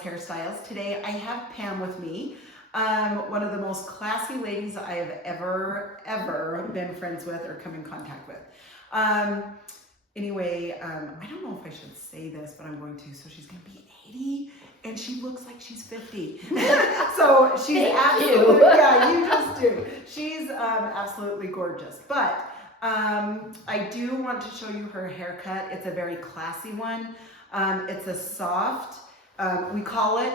Hairstyles. Today I have Pam with me, one of the most classy ladies I have ever been friends with or come in contact with. Anyway, I don't know if I should say this, but I'm going to. So she's going to be 80 and she looks like she's 50. So she's absolutely, yeah, you just do. She's absolutely gorgeous. But I do want to show you her haircut. It's a very classy one. It's a soft, we call it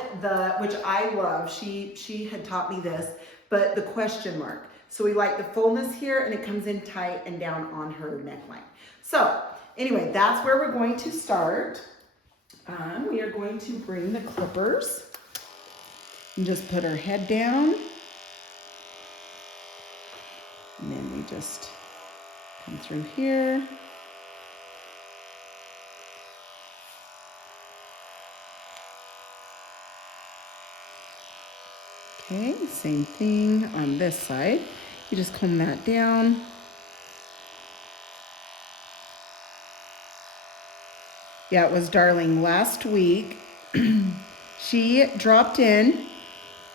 which I love. She had taught me this, but the question mark. So we like the fullness here and it comes in tight and down on her neckline. So anyway, that's where we're going to start. We are going to bring the clippers and just put her head down. And then we just come through here. Okay, same thing on this side. You just comb that down. Yeah, it was Darling last week. She dropped in,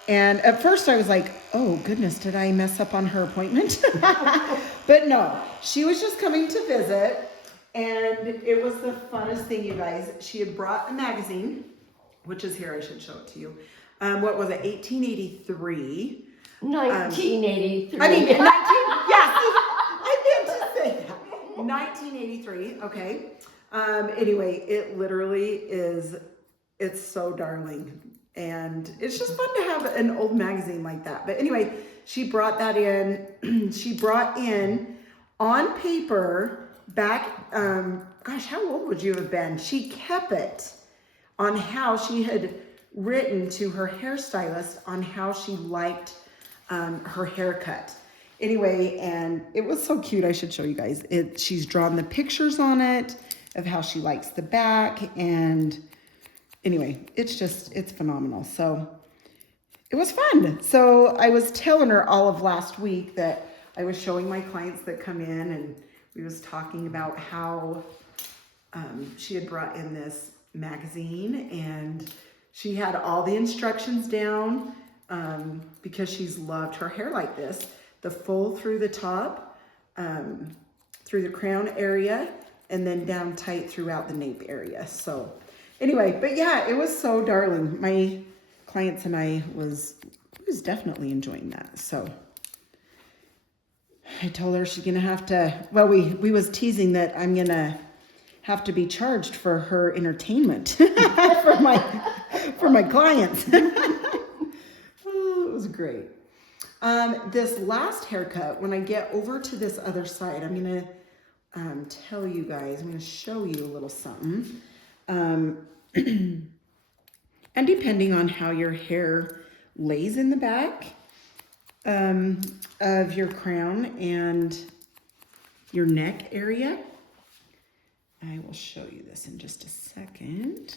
and at first I was like, oh goodness, did I mess up on her appointment? But no, she was just coming to visit, and it was the funnest thing, you guys. She had brought a magazine, which is here, I should show it to you. What was it, 1883? 1983. I mean, 19, yes, I meant to say that. 1983, okay. Anyway, it literally is, it's so darling. And it's just fun to have an old magazine like that. But anyway, she brought that in. She brought in on paper back, gosh, how old would you have been? She kept it on how she had written to her hairstylist on how she liked her haircut. Anyway, and it was so cute. I should show you guys. She's drawn the pictures on it of how she likes the back. And anyway, it's phenomenal. So it was fun. So I was telling her all of last week that I was showing my clients that come in, and we was talking about how she had brought in this magazine, and she had all the instructions down because she's loved her hair like this. The full through the top, through the crown area, and then down tight throughout the nape area. So anyway, but yeah, it was so darling. My clients and I was definitely enjoying that. So I told her she's gonna have to, well, we was teasing that I'm gonna have to be charged for her entertainment for my clients. Oh, it was great. This last haircut, when I get over to this other side, I'm gonna tell you guys, I'm gonna show you a little something. And depending on how your hair lays in the back of your crown and your neck area, I will show you this in just a second.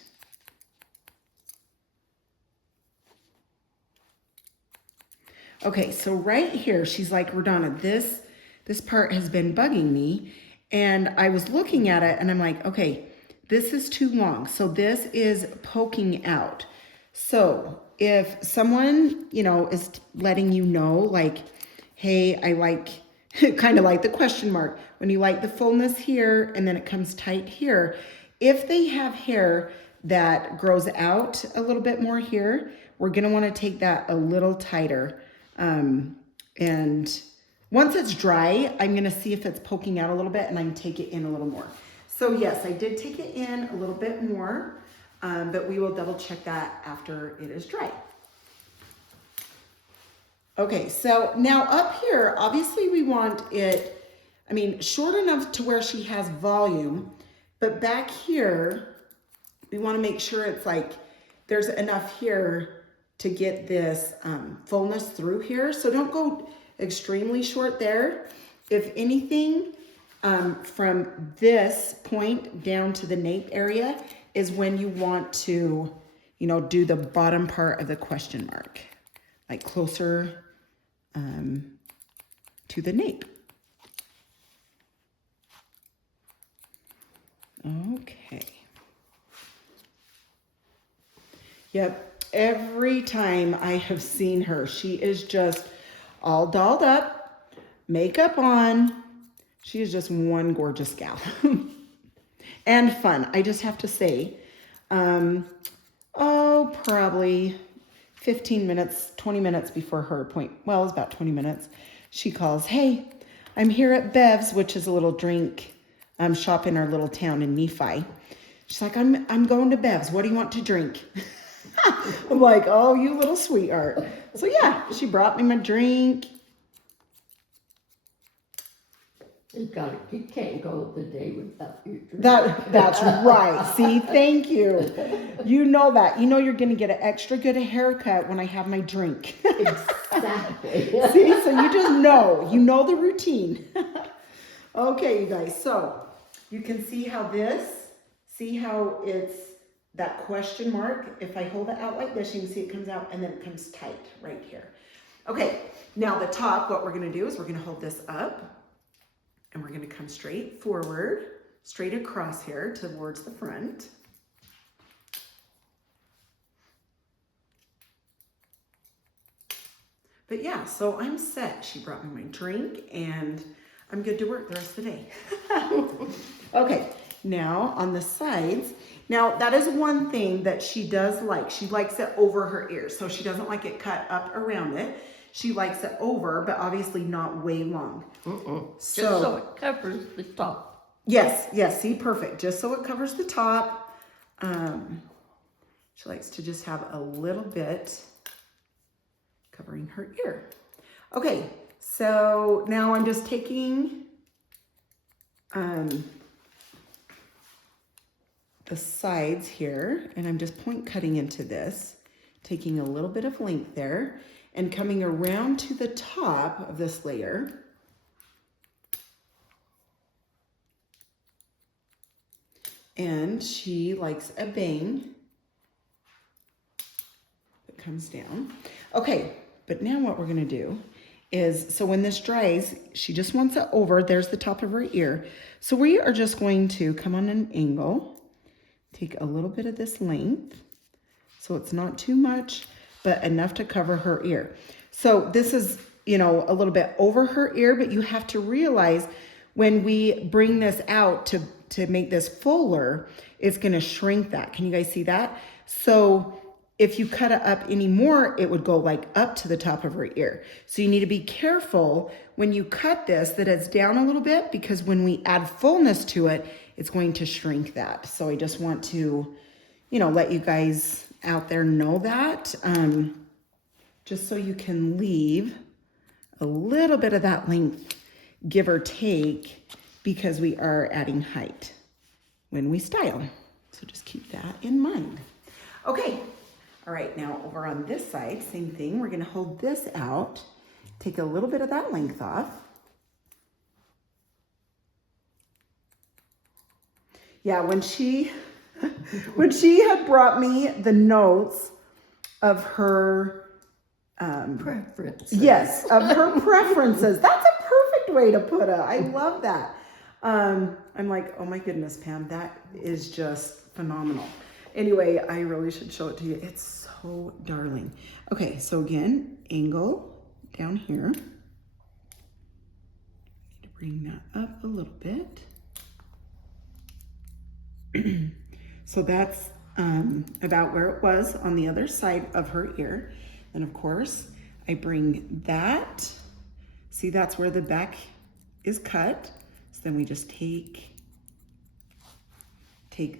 Okay, so right here, she's like, Rodonna, this part has been bugging me. And I was looking at it and I'm like, okay, this is too long. So this is poking out. So if someone, is letting you know, like, hey, I like, kind of like the question mark, when you like the fullness here and then it comes tight here, if they have hair that grows out a little bit more here, we're gonna wanna take that a little tighter. And once it's dry, I'm gonna see if it's poking out a little bit and I can take it in a little more. So yes, I did take it in a little bit more, but we will double check that after it is dry. Okay, so now up here, obviously we want it, short enough to where she has volume, but back here, we wanna make sure it's like, there's enough here to get this fullness through here. So don't go extremely short there. If anything, from this point down to the nape area is when you want to, do the bottom part of the question mark, like closer to the nape. Okay. Yep. Every time I have seen her, she is just all dolled up, makeup on. She is just one gorgeous gal. And fun. I just have to say, probably 15 minutes, 20 minutes before her appointment. Well, it was about 20 minutes. She calls, hey, I'm here at Bev's, which is a little drink shop in our little town in Nephi. She's like, I'm going to Bev's. What do you want to drink? I'm like, oh, you little sweetheart. So yeah, she brought me my drink. You can't go the day without your drink. That's right. See, thank you. You know that. You know you're going to get an extra good haircut when I have my drink. Exactly. See, so you just know. You know the routine. Okay, you guys. So you can see how it's that question mark. If I hold it out like this, you can see it comes out and then it comes tight right here. Okay, now the top, what we're going to do is we're going to hold this up. And we're going to come straight forward, straight across here towards the front. But yeah, so I'm set. She brought me my drink and I'm good to work the rest of the day. Okay, now on the sides. Now that is one thing that she does like. She likes it over her ears. So she doesn't like it cut up around it. She likes it over, but obviously not way long. Just so it covers the top. Yes, see, perfect. Just so it covers the top. She likes to just have a little bit covering her ear. Okay, so now I'm just taking the sides here, and I'm just point cutting into this, taking a little bit of length there, and coming around to the top of this layer. And she likes a bang that comes down. Okay, but now what we're gonna do is, so when this dries, she just wants it over. There's the top of her ear. So we are just going to come on an angle, take a little bit of this length, so it's not too much, but enough to cover her ear. So this is, a little bit over her ear, but you have to realize when we bring this out to make this fuller, it's gonna shrink that. Can you guys see that? So if you cut it up anymore, it would go like up to the top of her ear. So you need to be careful when you cut this that it's down a little bit, because when we add fullness to it, it's going to shrink that. So I just want to, let you guys out there know that, just so you can leave a little bit of that length, give or take, because we are adding height when we style. So just keep that in mind. Okay, all right, now over on this side, same thing. We're gonna hold this out, take a little bit of that length off. Yeah, when she had brought me the notes of her Preferences. yes, of her preferences. That's a perfect way to put it. I love that. I'm like, oh my goodness, Pam, that is just phenomenal. Anyway, I really should show it to you. It's so darling. Okay, so again, angle down here. Need to bring that up a little bit. So that's about where it was on the other side of her ear. And of course, I bring that. See, that's where the back is cut. So then we just take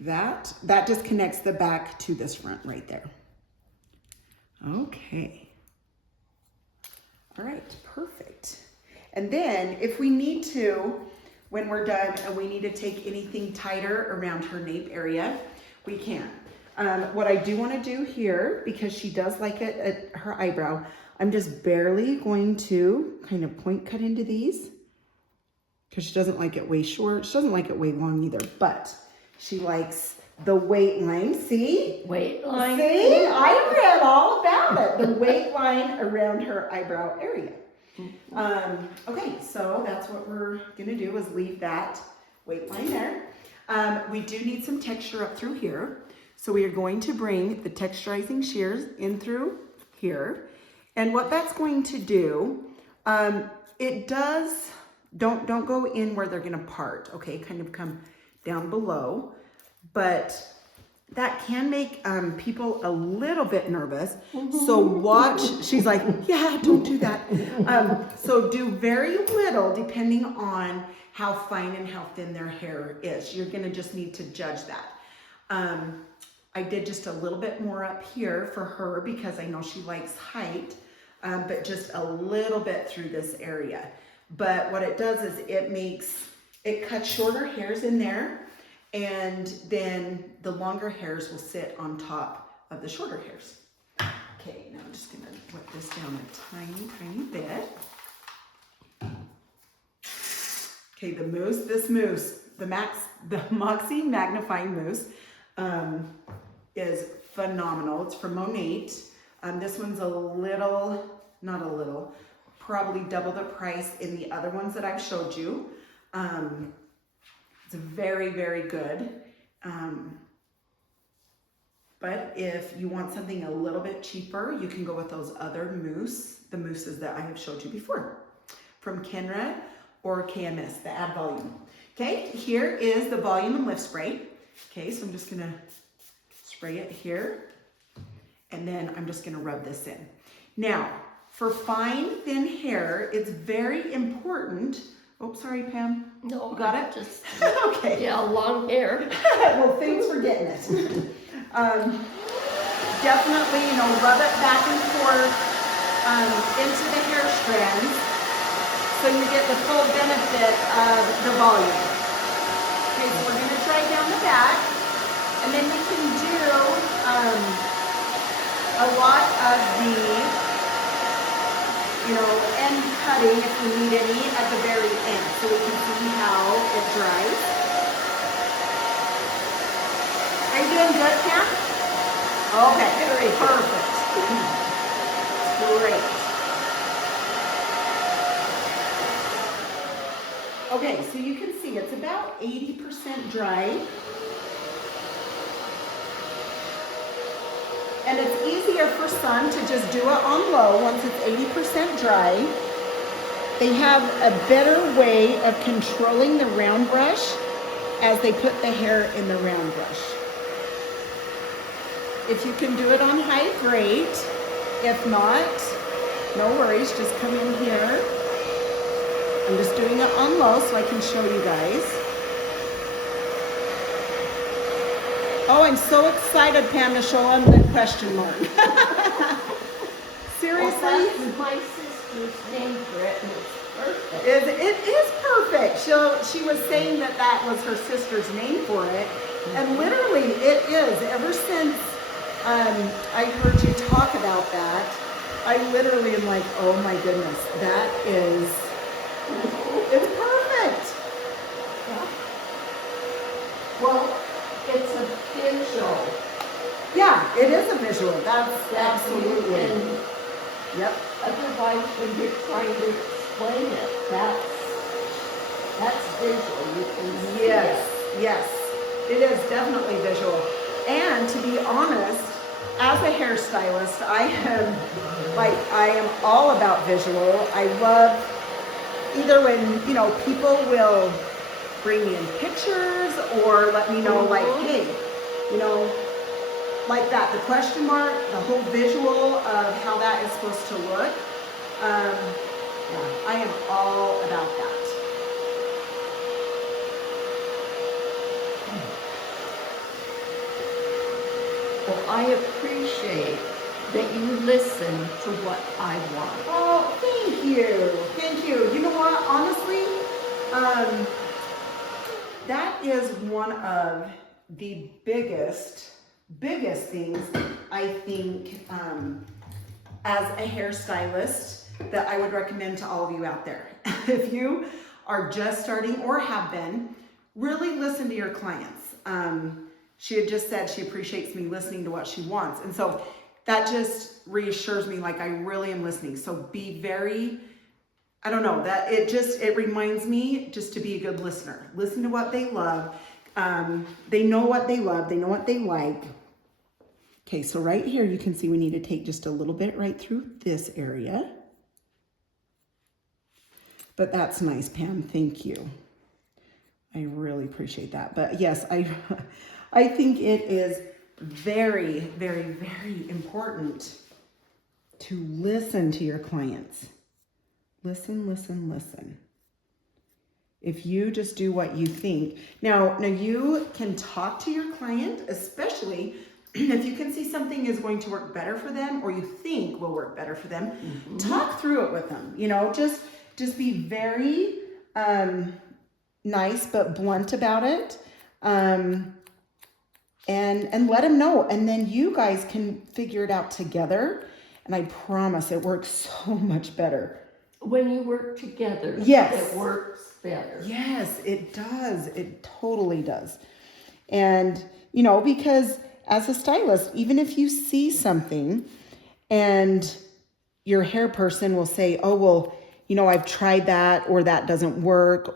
that. That just connects the back to this front right there. Okay. All right, perfect. And then if we need to, when we're done and we need to take anything tighter around her nape area, we can. What I do want to do here, because she does like it at her eyebrow, I'm just barely going to kind of point cut into these, because she doesn't like it way short. She doesn't like it way long either, but she likes the weight line. See? Weight line. See? I read all about it. The weight line around her eyebrow area. Okay, so that's what we're gonna do, is leave that weight line there. We do need some texture up through here. So we are going to bring the texturizing shears in through here. And what that's going to do, it does, don't go in where they're gonna part, okay? Kind of come down below. But that can make people a little bit nervous. So watch, she's like, yeah, don't do that. So do very little depending on how fine and how thin their hair is. You're gonna just need to judge that. I did just a little bit more up here for her because I know she likes height, but just a little bit through this area. But what it does is it cuts shorter hairs in there, and then the longer hairs will sit on top of the shorter hairs. Okay, now I'm just gonna wet this down a tiny, tiny bit. Okay, this mousse, the Moxie Magnifying Mousse is phenomenal. It's from Monate. This one's probably double the price in the other ones that I've showed you. It's very, very good. But if you want something a little bit cheaper, you can go with those other the mousses that I have showed you before, from Kenra or KMS, the Add Volume. Okay, here is the volume and lift spray. Okay, so I'm just gonna spray it here, and then I'm just gonna rub this in. Now, for fine, thin hair, it's very important. Oh, sorry, Pam. No, you got it? Just okay. Yeah, long hair. Well, thanks for getting it. Definitely, rub it back and forth into the hair strands so you get the full benefit of the volume. Okay, so we're gonna dry down the back, and then we can do a lot of the end cutting if we need any at the very end, so we can see how it dries. Are you doing good, Pam? Okay, very perfect. Great. Okay, so you can see it's about 80% dry. And it's easier for some to just do it on low once it's 80% dry. They have a better way of controlling the round brush as they put the hair in the round brush. If you can do it on high, great. If not, no worries, just come in here. I'm just doing it on low so I can show you guys. Oh, I'm so excited, Pam, to show them the question mark. Seriously? Well, that's my sister's name for it, and it's perfect. It is perfect. She was saying that was her sister's name for it. And literally, it is. Ever since I heard you talk about that, I literally am like, oh my goodness, it's perfect. Yeah. Well, it's a visual. Yeah, it is a visual. That's absolutely. And yep. otherwise, when you're trying to explain it, that's visual. You can see it. Yes, it is definitely visual. And to be honest, as a hairstylist, I am all about visual. I love either when people will bring me in pictures or let me know like, hey, like that, the question mark, the whole visual of how that is supposed to look. Yeah, I am all about that. Well, I appreciate that you listen to what I want. Oh, thank you. Thank you. You know what? Honestly, that is one of the biggest things I think as a hairstylist that I would recommend to all of you out there. If you are just starting or have been, really listen to your clients. She had just said she appreciates me listening to what she wants. And so that just reassures me like I really am listening. So be very, it reminds me just to be a good listener. Listen to what they love. They know what they love. They know what they like. Okay, so right here you can see we need to take just a little bit right through this area. But that's nice, Pam. Thank you. I really appreciate that. But yes, I think it is very, very, very important to listen to your clients. Listen, listen, listen. If you just do what you think. Now you can talk to your client, especially if you can see something is going to work better for them or you think will work better for them. Talk through it with them. You know, just be very nice but blunt about it. And let them know. And then you guys can figure it out together. And I promise it works so much better. When you work together, yes, it works better. Yes, it does. It totally does. And, you know, because as a stylist, even if you see something and your hair person will say, oh, well, you know, I've tried that or that doesn't work,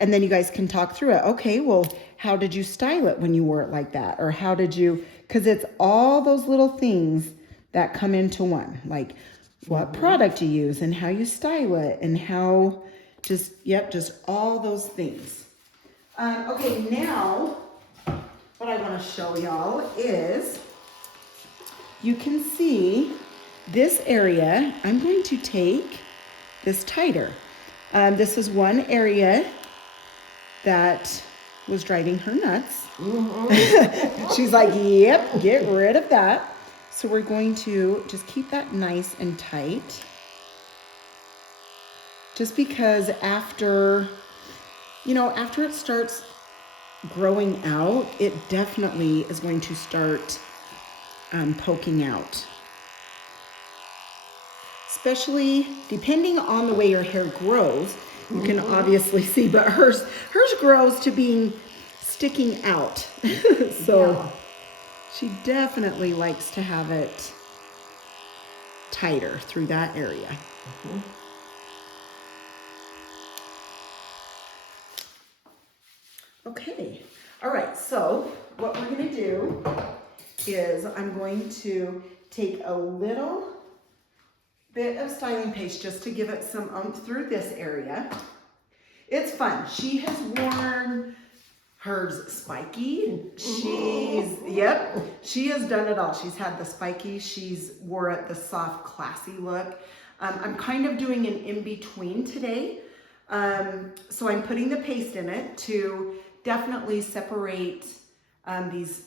and then you guys can talk through it. Okay, well, how did you style it when you wore it like that? Or how did you, because it's all those little things that come into one, like what product you use and how you style it and how just all those things. Okay, now what I want to show y'all is you can see this area. I'm going to take this tighter. This is one area that was driving her nuts. She's like, yep, get rid of that. So we're going to just keep that nice and tight. Just because after it starts growing out, it definitely is going to start poking out. Especially depending on the way your hair grows, you can obviously see, but hers grows to being sticking out. So yeah. She definitely likes to have it tighter through that area. Okay, all right, so what we're gonna do is I'm going to take a little bit of styling paste just to give it some oomph through this area. It's fun. She has worn hers spiky. She has done it all. She's had the spiky, she's wore it the soft, classy look. I'm kind of doing an in-between today. So I'm putting the paste in it to definitely separate these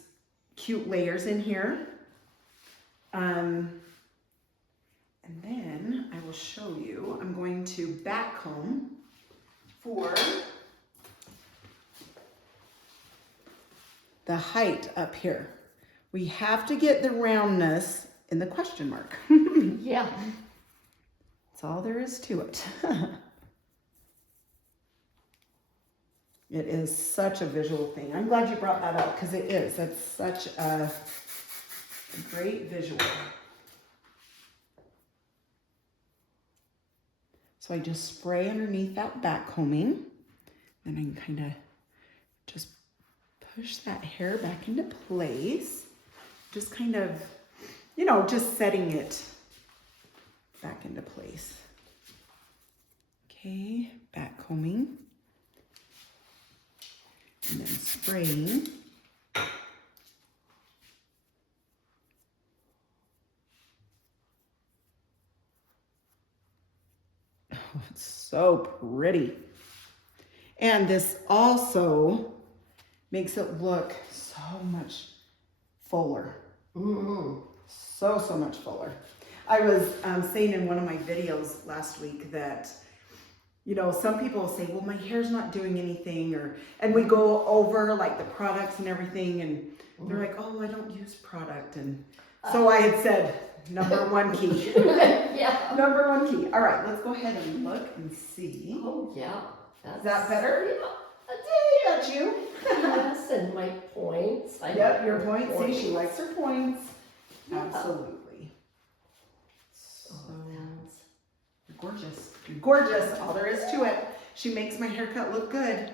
cute layers in here. And then I will show you, I'm going to back comb for the height up here. We have to get the roundness in the question mark. Yeah. That's all there is to it. It is such a visual thing. I'm glad you brought that up because it is. That's such a great visual. So I just spray underneath that back combing. Then I can kind of just push that hair back into place. Just kind of, just setting it back into place. Okay, back combing. And then spraying. Oh, it's so pretty. And this also makes it look so much fuller. So much fuller. I was saying in one of my videos last week that, some people say, well, my hair's not doing anything, and we go over like the products and everything, and they're like, oh, I don't use product. And so I had said, number one key. Yeah. Number one key. All right, let's go ahead and look and see. Oh, yeah. Is that better? Yeah. Got you. Yes, and my points. Yep, your points. See, she likes her points. Yeah. Absolutely. So that's... you're gorgeous. You're gorgeous. All there is to it. She makes my haircut look good.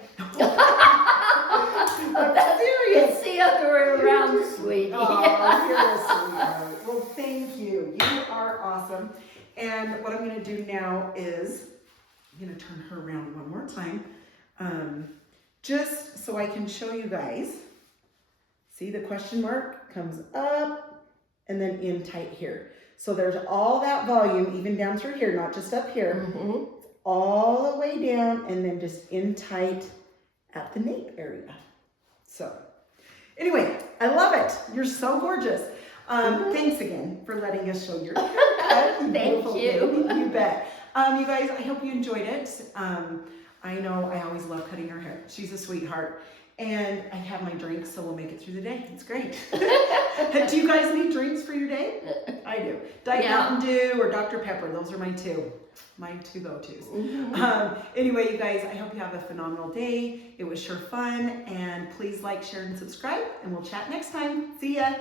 a sweetheart. Well, thank you. You are awesome. And what I'm going to do now is I'm going to turn her around one more time, just so I can show you guys. See, the question mark comes up and then in tight here. So there's all that volume, even down through here, not just up here, all the way down, and then just in tight at the nape area. So anyway, I love it. You're so gorgeous. Thanks again for letting us show your haircut. Thank you. Baby. You bet. You guys, I hope you enjoyed it. I know I always love cutting her hair. She's a sweetheart. And I have my drinks, so we'll make it through the day. It's great. Do you guys need drinks for your day? I do. Diet Mountain Dew or Dr. Pepper. Those are my two go-tos. Anyway, you guys, I hope you have a phenomenal day. It was sure fun. And please like, share, and subscribe. And we'll chat next time. See ya.